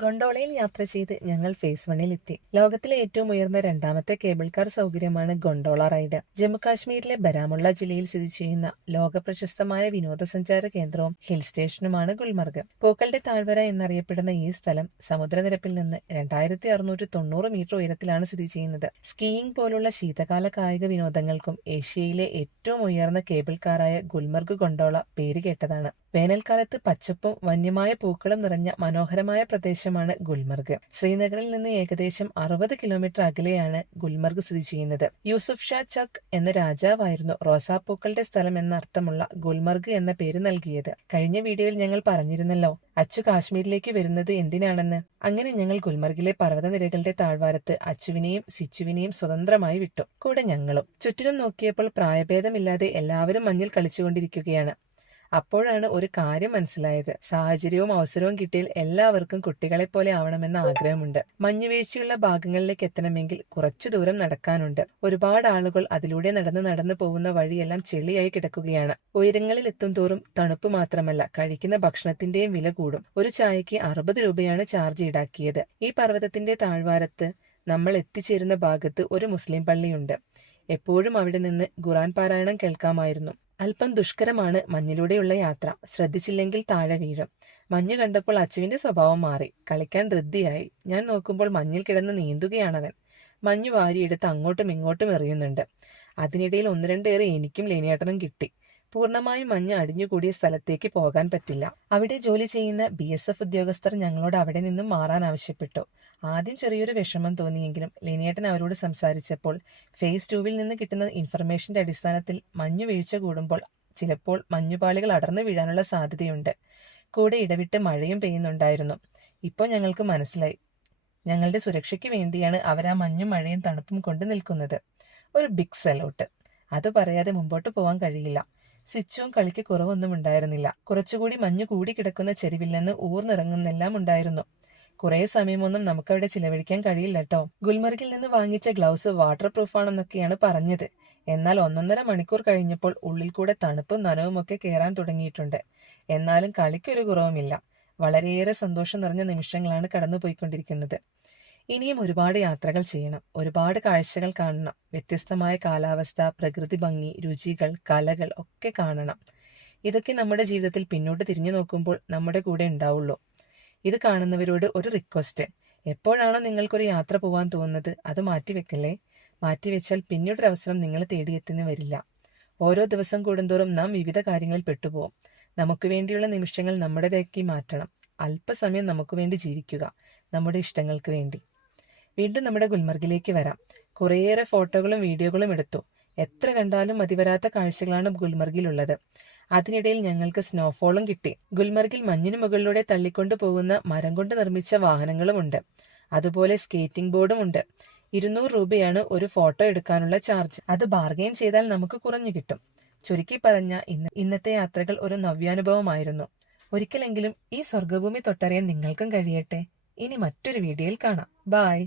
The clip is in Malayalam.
ഗൊണ്ടോളയിൽ യാത്ര ചെയ്ത് ഞങ്ങൾ ഫേസ് 1 എത്തി. ലോകത്തിലെ ഏറ്റവും ഉയർന്ന രണ്ടാമത്തെ കേബിൾ കാർ സൗകര്യമാണ് ഗൊണ്ടോള റൈഡ്. ജമ്മു കാശ്മീരിലെ ബരാമുള്ള ജില്ലയിൽ സ്ഥിതി ചെയ്യുന്ന ലോക പ്രശസ്തമായ വിനോദസഞ്ചാര കേന്ദ്രവും ഹിൽ സ്റ്റേഷനുമാണ് ഗുൽമർഗ്. പൂക്കളുടെ താഴ്വര എന്നറിയപ്പെടുന്ന ഈ സ്ഥലം സമുദ്രനിരപ്പിൽ നിന്ന് 2690 മീറ്റർ ഉയരത്തിലാണ് സ്ഥിതി ചെയ്യുന്നത്. സ്കീയിംഗ് പോലുള്ള ശീതകാല കായിക വിനോദങ്ങൾക്കും ഏഷ്യയിലെ ഏറ്റവും ഉയർന്ന കേബിൾ കാറായ ഗുൽമർഗ് ഗൊണ്ടോള പേരുകേട്ടതാണ്. വേനൽക്കാലത്ത് പച്ചപ്പും വന്യമായ പൂക്കളും നിറഞ്ഞ മനോഹരമായ പ്രദേശമാണ് ഗുൽമർഗ്. ശ്രീനഗറിൽ നിന്ന് ഏകദേശം 60 കിലോമീറ്റർ അകലെയാണ് ഗുൽമർഗ് സ്ഥിതി ചെയ്യുന്നത്. യൂസുഫ് ഷാ ചക് എന്ന രാജാവായിരുന്നു റോസാപ്പൂക്കളുടെ സ്ഥലം എന്നർത്ഥമുള്ള ഗുൽമർഗ് എന്ന പേര് നൽകിയത്. കഴിഞ്ഞ വീഡിയോയിൽ ഞങ്ങൾ പറഞ്ഞിരുന്നല്ലോ അച്ചു കാശ്മീരിലേക്ക് വരുന്നത് എന്തിനാണെന്ന്. അങ്ങനെ ഞങ്ങൾ ഗുൽമർഗിലെ പർവ്വതനിരകളുടെ താഴ്വാരത്ത് അച്ചുവിനെയും സിച്ചുവിനെയും സ്വതന്ത്രമായി വിട്ടു. കൂടെ ഞങ്ങളും. ചുറ്റിനും നോക്കിയപ്പോൾ പ്രായഭേദമില്ലാതെ എല്ലാവരും മഞ്ഞിൽ കളിച്ചുകൊണ്ടിരിക്കുകയാണ്. അപ്പോഴാണ് ഒരു കാര്യം മനസ്സിലായത്. സാഹചര്യവും അവസരവും കിട്ടിയാൽ എല്ലാവർക്കും കുട്ടികളെപ്പോലെ ആവണമെന്ന ആഗ്രഹമുണ്ട്. മഞ്ഞുവീഴ്ചയുള്ള ഭാഗങ്ങളിലേക്ക് എത്തണമെങ്കിൽ കുറച്ചു ദൂരം നടക്കാനുണ്ട്. ഒരുപാട് ആളുകൾ അതിലൂടെ നടന്നു പോകുന്ന വഴിയെല്ലാം ചെളിയായി കിടക്കുകയാണ്. ഉയരങ്ങളിൽ എത്തും തോറും തണുപ്പ് മാത്രമല്ല, കഴിക്കുന്ന ഭക്ഷണത്തിന്റെയും വില കൂടും. ഒരു ചായക്ക് 60 രൂപയാണ് ചാർജ് ഈടാക്കിയത്. ഈ പർവ്വതത്തിന്റെ താഴ്വാരത്ത് നമ്മൾ എത്തിച്ചേരുന്ന ഭാഗത്ത് ഒരു മുസ്ലിം പള്ളിയുണ്ട്. എപ്പോഴും അവിടെ നിന്ന് ഖുർആൻ പാരായണം കേൾക്കാമായിരുന്നു. അല്പം ദുഷ്കരമാണ് മഞ്ഞിലൂടെയുള്ള യാത്ര. ശ്രദ്ധിച്ചില്ലെങ്കിൽ താഴെ വീഴും. മഞ്ഞ് കണ്ടപ്പോൾ അച്ചുവിന്റെ സ്വഭാവം മാറി. കളിക്കാൻ ധൃതിയായി. ഞാൻ നോക്കുമ്പോൾ മഞ്ഞിൽ കിടന്ന് നീന്തുകയാണവൻ. മഞ്ഞ് വാരിയെടുത്ത് അങ്ങോട്ടും ഇങ്ങോട്ടും എറിയുന്നുണ്ട്. അതിനിടയിൽ 1-2 ഏറെ എനിക്കും ലേനിയേട്ടനും കിട്ടി. പൂർണ്ണമായും മഞ്ഞ് അടിഞ്ഞുകൂടിയ സ്ഥലത്തേക്ക് പോകാൻ പറ്റില്ല. അവിടെ ജോലി ചെയ്യുന്ന BSF ഉദ്യോഗസ്ഥർ ഞങ്ങളോട് അവിടെ നിന്നും മാറാൻ ആവശ്യപ്പെട്ടു. ആദ്യം ചെറിയൊരു വിഷമം തോന്നിയെങ്കിലും ലേനിയേട്ടൻ അവരോട് സംസാരിച്ചപ്പോൾ ഫേസ് 2 നിന്ന് കിട്ടുന്ന ഇൻഫർമേഷന്റെ അടിസ്ഥാനത്തിൽ മഞ്ഞു വീഴ്ച കൂടുമ്പോൾ ചിലപ്പോൾ മഞ്ഞുപാളികൾ അടർന്നു വീഴാനുള്ള സാധ്യതയുണ്ട്. കൂടെ ഇടവിട്ട് മഴയും പെയ്യുന്നുണ്ടായിരുന്നു. ഇപ്പോൾ ഞങ്ങൾക്ക് മനസ്സിലായി, ഞങ്ങളുടെ സുരക്ഷയ്ക്ക് വേണ്ടിയാണ് അവരാ മഞ്ഞും മഴയും തണുപ്പും കൊണ്ട് നിൽക്കുന്നത്. ഒരു ബിഗ് സല്യൂട്ട്. അത് പറയാതെ മുമ്പോട്ട് പോകാൻ കഴിയില്ല. സിച്ചുവും കളിക്ക് കുറവൊന്നും ഉണ്ടായിരുന്നില്ല. കുറച്ചുകൂടി മഞ്ഞു കൂടി കിടക്കുന്ന ചെരുവിൽ നിന്ന് ഊർന്നിറങ്ങുന്നെല്ലാം ഉണ്ടായിരുന്നു. കുറെ സമയമൊന്നും നമുക്കവിടെ ചിലവഴിക്കാൻ കഴിയില്ല കേട്ടോ. ഗുൽമർഗിൽ നിന്ന് വാങ്ങിച്ച ഗ്ലൗസ് വാട്ടർ പ്രൂഫാണെന്നൊക്കെയാണ് പറഞ്ഞത്. എന്നാൽ 1.5 മണിക്കൂർ കഴിഞ്ഞപ്പോൾ ഉള്ളിൽ കൂടെ തണുപ്പും നനവുമൊക്കെ കയറാൻ തുടങ്ങിയിട്ടുണ്ട്. എന്നാലും കളിക്കൊരു കുറവുമില്ല. വളരെയേറെ സന്തോഷം നിറഞ്ഞ നിമിഷങ്ങളാണ് കടന്നുപോയിക്കൊണ്ടിരിക്കുന്നത്. ഇനിയും ഒരുപാട് യാത്രകൾ ചെയ്യണം. ഒരുപാട് കാഴ്ചകൾ കാണണം. വ്യത്യസ്തമായ കാലാവസ്ഥ, പ്രകൃതി ഭംഗി, രുചികൾ, കലകൾ ഒക്കെ കാണണം. ഇതൊക്കെ നമ്മുടെ ജീവിതത്തിൽ പിന്നോട്ട് തിരിഞ്ഞു നോക്കുമ്പോൾ നമ്മുടെ കൂടെ ഉണ്ടാവുള്ളൂ. ഇത് കാണുന്നവരോട് ഒരു റിക്വസ്റ്റ്. എപ്പോഴാണോ നിങ്ങൾക്കൊരു യാത്ര പോവാൻ തോന്നുന്നത് അത് മാറ്റിവെക്കല്ലേ. മാറ്റിവെച്ചാൽ പിന്നീടൊരവസരം നിങ്ങളെ തേടിയെത്തുന്നു വരില്ല. ഓരോ ദിവസം കൂടുന്തോറും നാം വിവിധ കാര്യങ്ങളിൽ പെട്ടുപോകും. നമുക്ക് വേണ്ടിയുള്ള നിമിഷങ്ങൾ നമ്മുടേതാക്കി മാറ്റണം. അല്പസമയം നമുക്ക് വേണ്ടി ജീവിക്കുക, നമ്മുടെ ഇഷ്ടങ്ങൾക്ക് വേണ്ടി. വീണ്ടും നമ്മുടെ ഗുൽമർഗിലേക്ക് വരാം. കുറേയേറെ ഫോട്ടോകളും വീഡിയോകളും എടുത്തു. എത്ര കണ്ടാലും മതിവരാത്ത കാഴ്ചകളാണ് ഗുൽമർഗിലുള്ളത്. അതിനിടയിൽ ഞങ്ങൾക്ക് സ്നോഫോളും കിട്ടി. ഗുൽമർഗിൽ മഞ്ഞിനു മുകളിലൂടെ തള്ളിക്കൊണ്ടു പോകുന്ന മരം കൊണ്ട് നിർമ്മിച്ച വാഹനങ്ങളുമുണ്ട്. അതുപോലെ സ്കേറ്റിംഗ് ബോർഡും ഉണ്ട്. 200 രൂപയാണ് ഒരു ഫോട്ടോ എടുക്കാനുള്ള ചാർജ്. അത് ബാർഗെയിൻ ചെയ്താൽ നമുക്ക് കുറഞ്ഞു കിട്ടും. ചുരുക്കി പറഞ്ഞ ഇന്നത്തെ യാത്രകൾ ഒരു നവ്യാനുഭവമായിരുന്നു. ഒരിക്കലെങ്കിലും ഈ സ്വർഗഭൂമി തൊട്ടറിയാൻ നിങ്ങൾക്കും കഴിയട്ടെ. ഇനി മറ്റൊരു വീഡിയോയിൽ കാണാം. ബായ്.